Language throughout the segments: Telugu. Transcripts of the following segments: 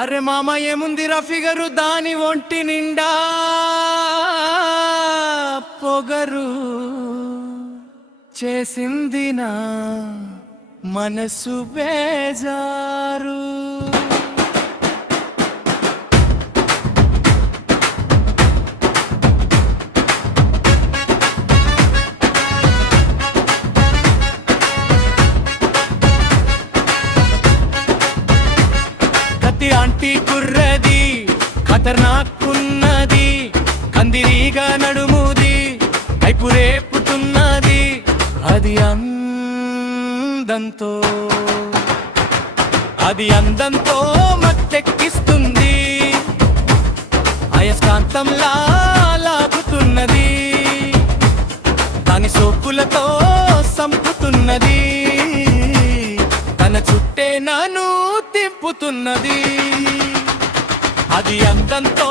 అరే మామ ఏముందిరా ఫిగరు దాని ఒంటి నిండా పొగరు చేసింది నా మనసు బేజారు. ఆంటీ కుర్రది ఖతర్నాక్కున్నది, కందిరీగా నడుముది కైపు రేపుతున్నది. అది అందంతో మత్తెక్కిస్తుంది, అయస్కాంతంలా లాగుతున్నది, దాని సోకులతో సంపుతున్నది, తన చుట్టే నన్ను తిప్పుతున్నది. అది అందంతో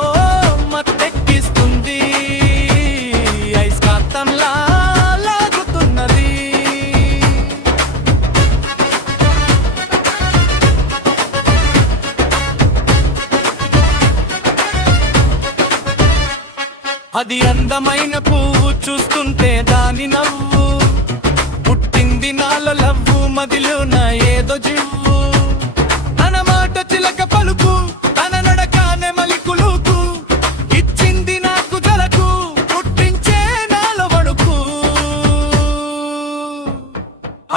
మత్తెక్కిస్తుంది, అయస్కాంతంలా లాగుతున్నది. అది అందమైన పువ్వు, చూస్తుంటే దాని నవ్వు, పుట్టింది నాలో లవ్వు, మదిలోన ఏదో జివ్వు. తన మాట చిలక పలుకు, తన నడకానే మలికులుకు, ఇచ్చింది నాకు జలకు, పుట్టించే నాలో వణుకు.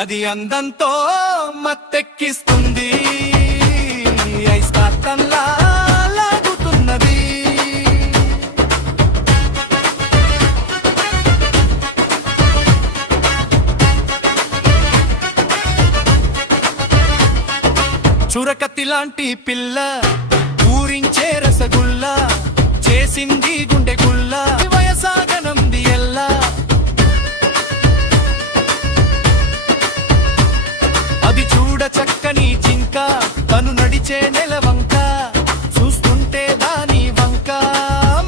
అది అందంతో మత్తెక్కిస్తుంది, అయస్కాంతంలా లాగుతున్నది. చురకత్తి లాంటి పిల్ల, ఊరించే రసగుల్ల, చేసింది గుండె గుల్ల, వయసాగనంది ఎల్లా. అది చూడ చక్కని జింక, తను నడిచే నెలవంక, చూస్తుంటే దాని వంక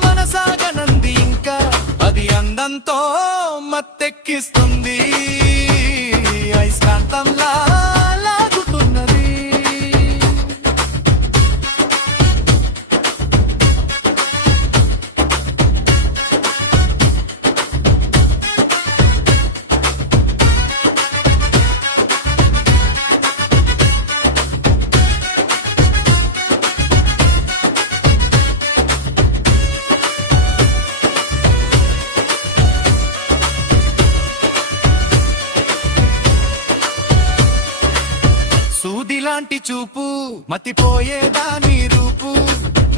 మనసాగనంది ఇంకా. అది అందంతో మత్తెక్కిస్తుంది, అయస్కాంతంలా లాంటి చూపు, మతిపోయేదాని రూపు,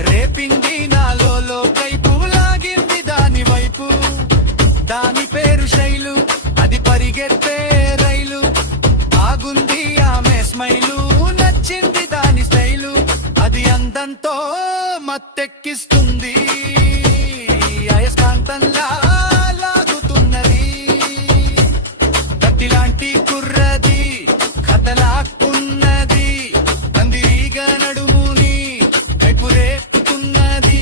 రేపింది నాలో కైపు, లాగింది దాని వైపు. దాని పేరు శైలు, అది పరిగెత్తే రైలు, ఆగుంది ఆమె స్మైలు, నచ్చింది దాని స్టైలు. అది అందంతో మత్తెక్కిస్తుంది, అయస్కాంతంలా లాగుతున్నది. కత్తిలాంటి కుర్రది ఖతర్నాక్కున్నది, కందిరీగా నడుముని కైపు రేపుతున్నది,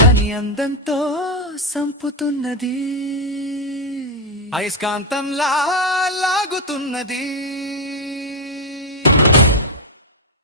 దాని అందంతో సంపుతున్నది, అయస్కాంతంలా లాగుతున్నది.